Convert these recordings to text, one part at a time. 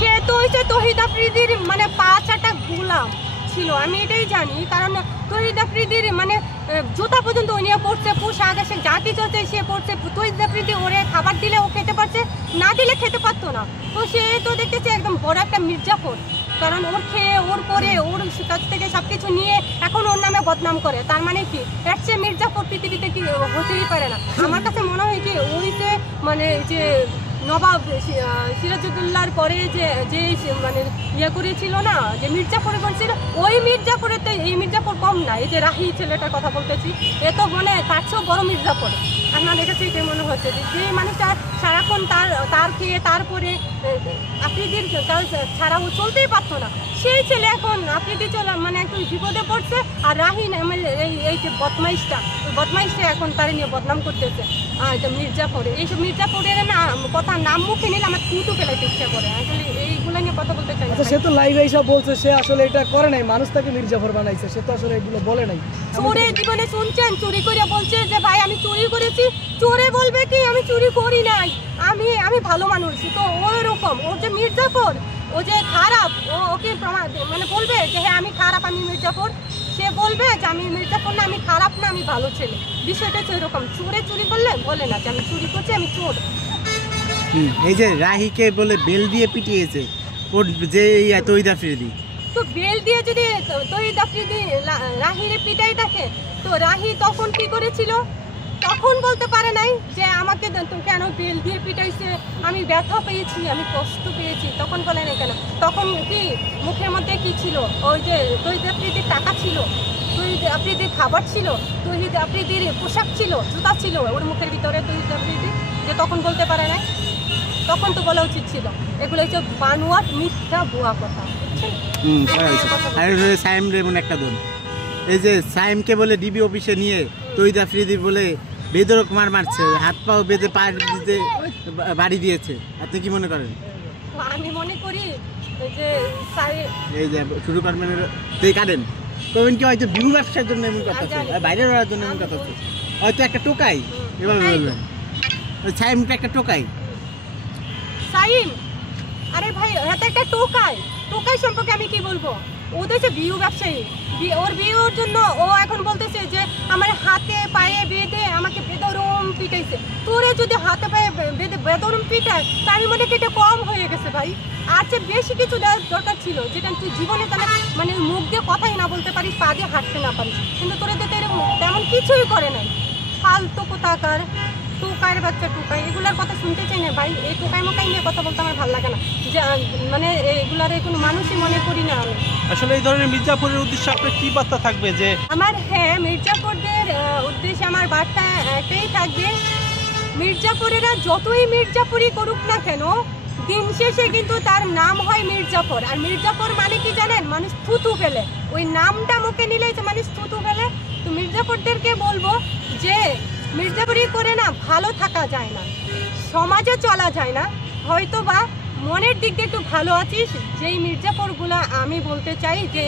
সে তো হচ্ছে তহিদ আফ্রিদির মানে 5-6টা গোলাম ছিল, আমি এটাই জানি। কারণ তহিদ আফ্রিদির মানে জুতা পর্যন্ত ও নিয়ে পড়ছে, পোশাক এসে যা কিছু হচ্ছে সে পড়ছে। তহিদ আফ্রিদি ওরে খাবার দিলে ও খেতে পারছে, না দিলে খেতে পারতো না। তো সে তো দেখতেছে একদম বড় একটা মির্জাফর, কারণ ওর খেয়ে ওর পরে ওর কাছ থেকে সব কিছু নিয়ে এখন ওর নামে বদনাম করে। তার মানে কি এর চেয়ে মির্জাফর পৃথিবীতে কি হতেই পারে না। আমার কাছে মনে হয় কি ওই যে মানে যে নবাব সিরাজউদ্দৌলার পরে যে মানে ইয়ে করেছিল না, যে মির্জাফর বলছিল, ওই মির্জাফরের তো এই মির্জাফর কম না। এই যে রাহি ছেলেটার কথা বলতেছি, এ তো মানে তার চেয়েও বড় মির্জাফর। আপনার দেখেছি এটাই মনে হচ্ছে যে মানুষটা সারাক্ষণ তার খেয়ে তারপরে আফ্রিদির ছাড়াও চলতেই পারতো না। সেই ছেলে এখন আফ্রিদি মানে একটু বিপদে পড়ছে, আর রাহিন এই যে বদমাইশটা এখন তারে নিয়ে বদনাম করতেছে। মির্জাফরে এইসব মির্জাফরের না কথা নাম মুখে নিলে আমার থুতু ফেলাইতে ইচ্ছা করে। আসলে এইগুলো নিয়ে কথা বলতে চাই। সে তো লাইভে এসে বলছে সে আসলে এটা করে নাই, মানুষ তাকে মির্জাফর বানাইছে, সে তো আসলে এগুলো বলে নাই। চোরে জীবনে শুনছেন চুরি করে বলছে যে ভাই আমি চুরি করেছি, চোরে বলবে কি আমি চুরি করি নাই, আমি ভালো মানুষ। তো ওই রকম ওর যে মির্জাফর, ও যে খারাপ, ওকে মানে বলবে যে হ্যাঁ আমি খারাপ, আমি মির্জাফর। সে বলবে যে আমি মির্জাফর না, আমি খারাপ না, আমি ভালো ছেলে। বিষয়টা হচ্ছে এরকম, চোরে চুরি করলে বলে না যে আমি চুরি করছি, আমি চোর। এই যে রাহিকে বলে বেল দিয়ে পিটিয়েছে ওর যে তহিদ আফ্রিদি, তো বেল দিয়ে যদি তহিদ আফ্রিদি রাহিরে পিটাই থাকে, তো রাহি তখন কি করেছিল? তখন বলতে পারে নাই যে আমাকে কেন বেল দিয়ে পিটাইছে, আমি ব্যথা পেয়েছি, আমি কষ্ট পেয়েছি, তখন বলে নাই কেন? তখন কি মুখের মধ্যে কি ছিল? ওই যে তহিদ আফ্রিদির টাকা ছিল, তহিদ আফ্রিদির খাবার ছিল, তহিদ আফ্রিদির পোশাক ছিল, জুতা ছিল ওর মুখের ভিতরে। তহিদ আফ্রিদি যে তখন বলতে পারে নাই, তখন তো বলা উচিত ছিল। এগুলো হচ্ছে বানোয়াট মিথ্যা ভুয়া কথা। সাইম রেমন একটা দল, এই যে সাইমকে বলে ডিবি অফিসে নিয়ে তহিদ আফ্রিদি বলে বেদরক মারছে, হাত পাও বেঁধে পায়ের দিতে বাড়ি দিয়েছে। আপনি কি মনে করেন? আমি মনে করি যে এই যে শুরু করবেন তুই কাটেন করবেন কি, হয়তো ভিউ ব্যবসার জন্য এমন কথা আছে, বাইরে হওয়ার জন্য এমন কথা আছে, হয়তো একটা টোকাই। এভাবে বলবেন সাইমটা একটা টোকাই। সাইম আরে ভাই এটা একটা টোকাই সম্পর্কে আমি কি বলবো? ও তো হচ্ছে ভিউ ব্যবসায়ী, ওর ভিউর জন্য ও এখন বলতেছে যে আমার হাতে পায়ে বেঁধে আমাকে বেদরম পিটাইছে। তোরে যদি হাতে পায়ে বেঁধে বেদরম পিটায় তার মনে কি এটা কম হয়ে গেছে ভাই? আর চেয়ে বেশি কিছু দেওয়ার দরকার ছিল, যেটা তুই জীবনে তাহলে মানে মুখ দিয়ে কথাই না বলতে পারিস, পা দিয়ে হাঁটতে না পারিস, কিন্তু তোরে তো তেমন কিছুই করে নাই। ফালতু কোথাকার টোকাইয়ের বাচ্চা টোকাই, এগুলার কথা শুনতে চাই না ভাই। এই টোকাই মোকাই নিয়ে কথা বলতে আমার ভালো লাগে না, মানে এগুলার কোনো মানুষই মনে করি না আমি। আসলে এই ধরনের মির্জাফরের উদ্দেশ্যে আপনার কি বার্তা থাকবে? যে আমার হ্যাঁ মির্জাফরদের উদ্দেশ্যে আমার বার্তা একটাই থাকবে, মির্জাফরেরা যতই মির্জাফরি করুক না কেন, দিন শেষে কিন্তু তার নাম হয় মির্জাফর। আর মির্জাফর মানে কি জানেন? মানুষ থুতু ফেলে, ওই নামটা মুখে নিলেই যে মানুষ থুতু ফেলে। তো মির্জাফরদেরকে বলবো যে মির্জাফরি করে না ভালো থাকা যায় না, সমাজে চলা যায় না। হয়তো বা মনের দিক দিয়ে একটু ভালো আছিস, যেই মির্জাফরগুলো আমি বলতে চাই যে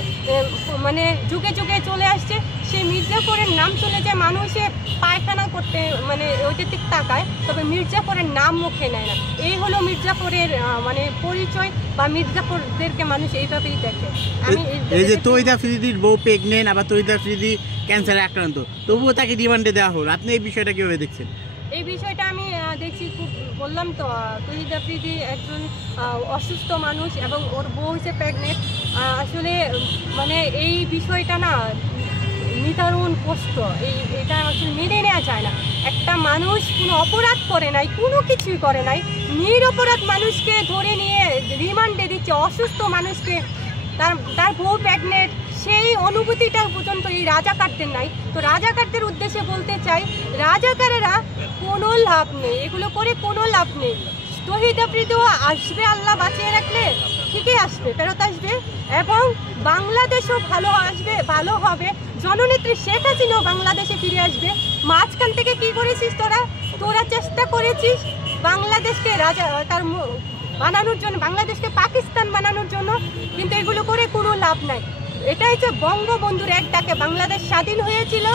মানে যুগে যুগে চলে আসছে, সেই মির্জাফরের নাম চলে যায় মানুষে পায়খানা করতে, মানে ওইটা ঠিক তাকায়, তবে মির্জাফরের নাম মুখে নেয় না। এই হলো মির্জাফরের মানে পরিচয়, বা মির্জাফরদেরকে মানুষ এইভাবেই দেখে। আমি এই যে তহিদ আফ্রিদির বউ প্রেগনেন্ট, আবার তহিদ আফ্রিদি ক্যান্সারে আক্রান্ত, তবুও তাকে রিমান্ডে দেওয়া হলো, আপনি এই বিষয়টা কিভাবে দেখছেন? এই বিষয়টা আমি দেখছি, খুব বললাম তো, তহিদ আফ্রিদি একজন অসুস্থ মানুষ এবং ওর বউ হচ্ছে প্রেগনেন্ট। আসলে মানে এই বিষয়টা না নিদারুণ কষ্ট, এটা আসলে মেনে নেওয়া যায় না। একটা মানুষ কোনো অপরাধ করে নাই, কোনো কিছুই করে নাই, নিরপরাধ মানুষকে ধরে নিয়ে রিমান্ডে দিচ্ছে, অসুস্থ মানুষকে, তার বউ প্রেগনেন্ট, সেই অনুভূতিটা পর্যন্ত এই রাজাকারদের নাই। তো রাজাকারদের উদ্দেশ্যে বলতে চাই, রাজাকারেরা কোনো লাভ নেই, এগুলো করে কোনো লাভ নেই। তহিদ আফ্রিদিও আসবে, আল্লাহ বাঁচিয়ে রাখলে ঠিকই আসবে, ফেরত আসবে, এবং বাংলাদেশও ভালো হবে। জননেত্রী শেখ হাসিনাও বাংলাদেশে ফিরে আসবে। মাঝখান থেকে কি করেছিস তোরা চেষ্টা করেছিস বাংলাদেশকে তার বানানোর জন্য, বাংলাদেশকে পাকিস্তান বানানোর জন্য, কিন্তু এগুলো করে কোনো লাভ নাই। এটা হচ্ছে বঙ্গবন্ধুর এক ডাকে বাংলাদেশ স্বাধীন হয়েছিল,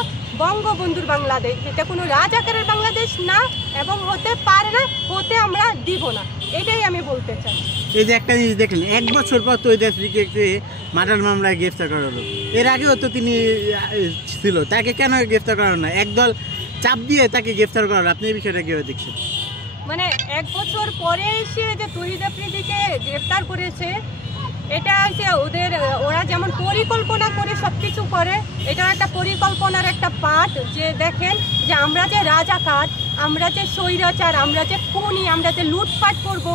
বঙ্গবন্ধুর বাংলাদেশ, এটা কোনো রাজাকারের বাংলাদেশ না, এবং হতে পারে না, হতে আমরা দিব না। এটাই আমি বলতে চাই। এই যে একটা জিনিস দেখলেন, 1 বছর পর তহিদ আফ্রিদিকে মার্ডার মামলায় গ্রেফতার করা হলো। এর আগেও তো তিনি ছিল, তাকে কেন গ্রেফতার করা হলো না? একদল চাপ দিয়ে তাকে গ্রেফতার করা হলো। আপনি এই বিষয়টা কিভাবে দেখছেন? মানে 1 বছর পরে এসে যে তহিদ আফ্রিদিকে গ্রেফতার করেছে, এটা হচ্ছে ওরা যেমন পরিকল্পনা করে সব কিছু করে, এটা একটা পরিকল্পনার একটা পার্ট। যে দেখেন যে আমরা যে রাজাকার, আমরা যে স্বৈরাচার, আমরা যে খুনি, আমরা যে লুটপাট করবো,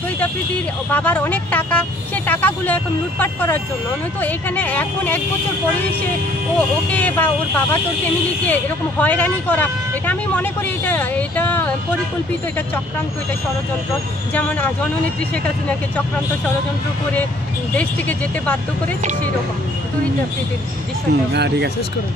তহিদ আফ্রিদির বাবার অনেক টাকা, সে টাকাগুলো এখন লুটপাট করার জন্য। নয়তো এখানে এখন 1 বছর পরে এসে ওকে বা ওর বাবা তোর ফ্যামিলিকে এরকম হয়রানি করা, এটা আমি মনে করি এটা পরিকল্পিত, এটা চক্রান্ত, এটা ষড়যন্ত্র। যেমন জননেত্রী শেখ হাসিনাকে চক্রান্ত ষড়যন্ত্র করে দেশ থেকে যেতে বাধ্য করেছে, সেই রকম তহিদ আফ্রিদির বিষয়টা। ঠিক আছে, শেষ করুন।